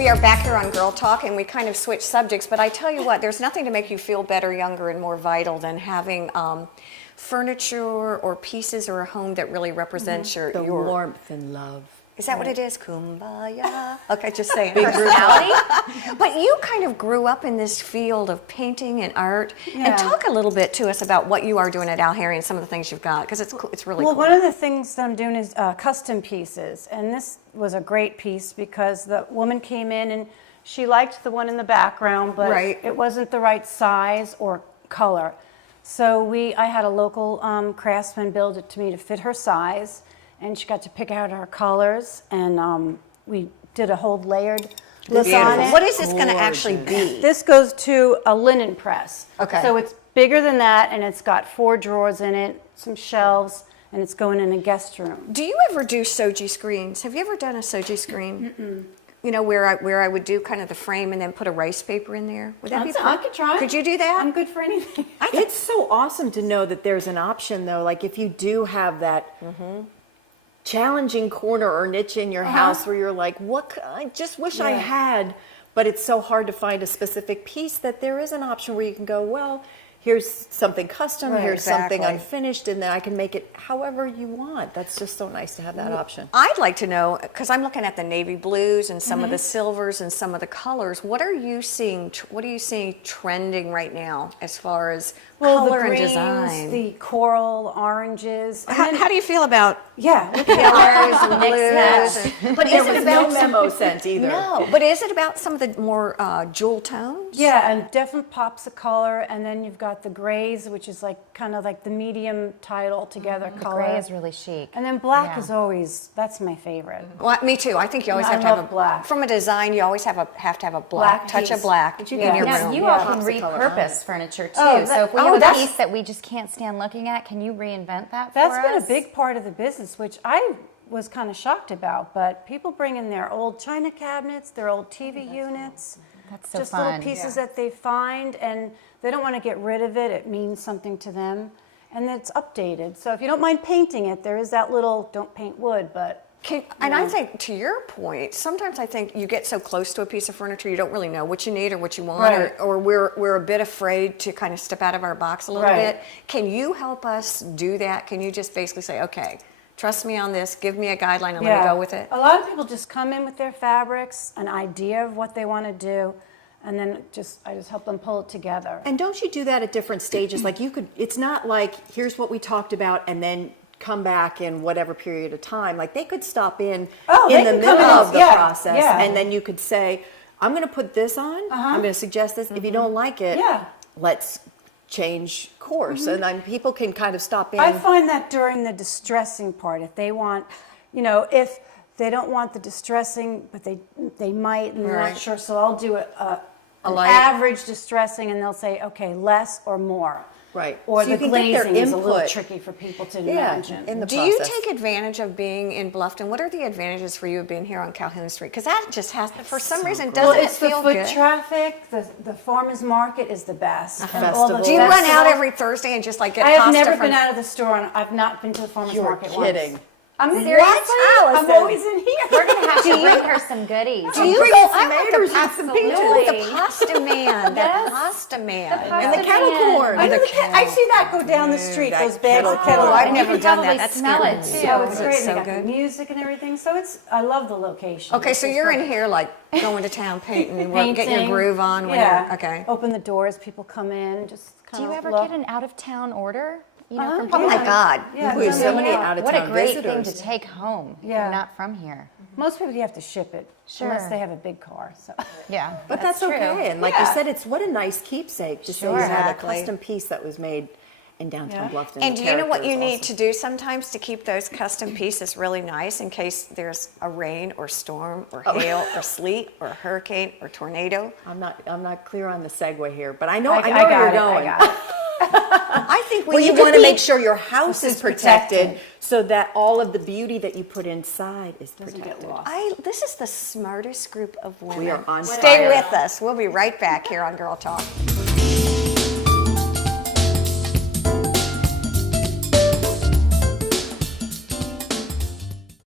We are back here on Girl Talk, and we kind of switched subjects, but I tell you what, there's nothing to make you feel better, younger, and more vital than having furniture or pieces or a home that really represents your warmth and love. Is that what it is? Kumbaya. Okay, just saying. Personality. But you kind of grew up in this field of painting and art. And talk a little bit to us about what you are doing at Al Harry and some of the things you've got, because it's cool. It's really cool. Well, one of the things that I'm doing is custom pieces. And this was a great piece because the woman came in and she liked the one in the background, but it wasn't the right size or color. So I had a local craftsman build it to me to fit her size. And she got to pick out our colors, and we did a whole layered look on it. What is this going to actually be? This goes to a linen press. Okay. So it's bigger than that, and it's got 4 drawers in it, some shelves, and it's going in a guest room. Do you ever do soji screens? Have you ever done a soji screen? Mm-mm. You know, where I would do kind of the frame and then put a rice paper in there? Would that be fun? I could try. Could you do that? I'm good for anything. It's so awesome to know that there's an option, though. Like if you do have that challenging corner or niche in your house where you're like, I just wish I had, but it's so hard to find a specific piece, that there is an option where you can go, well, here's something custom, here's something unfinished, and then I can make it however you want. That's just so nice to have that option. I'd like to know, because I'm looking at the navy blues and some of the silvers and some of the colors. What are you seeing? What are you seeing trending right now as far as color the greens, and design? The coral oranges. How do you feel about colors and blues? But is it about no memo sent either? No, but is it about some of the more jewel tones? Yeah, and different pops of color, and then you've got the grays, which is like kind of like the medium tied all together color. The gray is really chic. And then black is always, that's my favorite. Well, me too. I think you always have to have a black. From a design, you always have to have a black touch piece. of black in your Now, room. you all can repurpose furniture too. So if we have a piece that we just can't stand looking at, can you reinvent that for us? That's been a big part of the business, which I was kind of shocked about, but people bring in their old china cabinets, their old TV units. That's so just fun. little pieces that they find, and they don't want to get rid of it. It means something to them, and it's updated. So if you don't mind painting it, there is that little, don't paint wood, but... And I think, to your point, sometimes I think you get so close to a piece of furniture, you don't really know what you need or what you want, or we're a bit afraid to kind of step out of our box a little bit. Can you help us do that? Can you just basically say, okay, trust me on this, give me a guideline, and let me go with it? A lot of people just come in with their fabrics, an idea of what they want to do, and then I just help them pull it together. And don't you do that at different stages? Like it's not like, here's what we talked about, and then come back in whatever period of time. Like they could stop in the middle of the process, and then you could say, I'm going to put this on, I'm going to suggest this. If you don't like it, let's change course. And then people can kind of stop in. I find that during the distressing part, if they want, if they don't want the distressing, but they might, and they're not sure, so I'll do an average distressing, and they'll say, okay, less or more. Right. Or so the glazing is a little tricky for people to imagine. In the Do you take advantage of being in Bluffton? What are the advantages for you of being here on Calhoun Street? Because that just has, for some reason, doesn't it feel good? It's the foot traffic. The farmers market is the best. Do you run out every Thursday and just like get pasta? I have never been out of the store, and I've not been to the farmers market once. You're kidding. I'm seriously? I'm always in here. We're going to have to bring her some goodies. Do you bring go? some taters and some peaches? The pasta man. The pasta man. And the kettle corn. I see that go down the street, those bags of kettle corn. I've never done that. That's smell it too. Oh, it's great. So They got good. the music and everything. So I love the location. Okay, so you're in here like going to town painting, getting your groove on. Okay. Open the doors, people come in, just kind Do of you ever look. get an out-of-town order? From Oh my God. Yeah, We have so many out-of-town What a great visitors. thing to take home. Yeah. You're not from here. Most people you have to ship it, Sure. unless they have a big car. So. Yeah, But that's true. okay. And like you said, it's what a nice keepsake to say you had a custom piece that was made in downtown Bluffton. And do you know what you need to do sometimes to keep those custom pieces really nice in case there's a rain or storm or hail or sleet or hurricane or tornado? I'm not clear on the segue here, but I know where got you're it, going. I got it. I think You want to make sure your house is protected so that all of the beauty that you put inside is protected. Get lost. This is the smartest group of women. We are on Stay fire. with us. We'll be right back here on Girl Talk.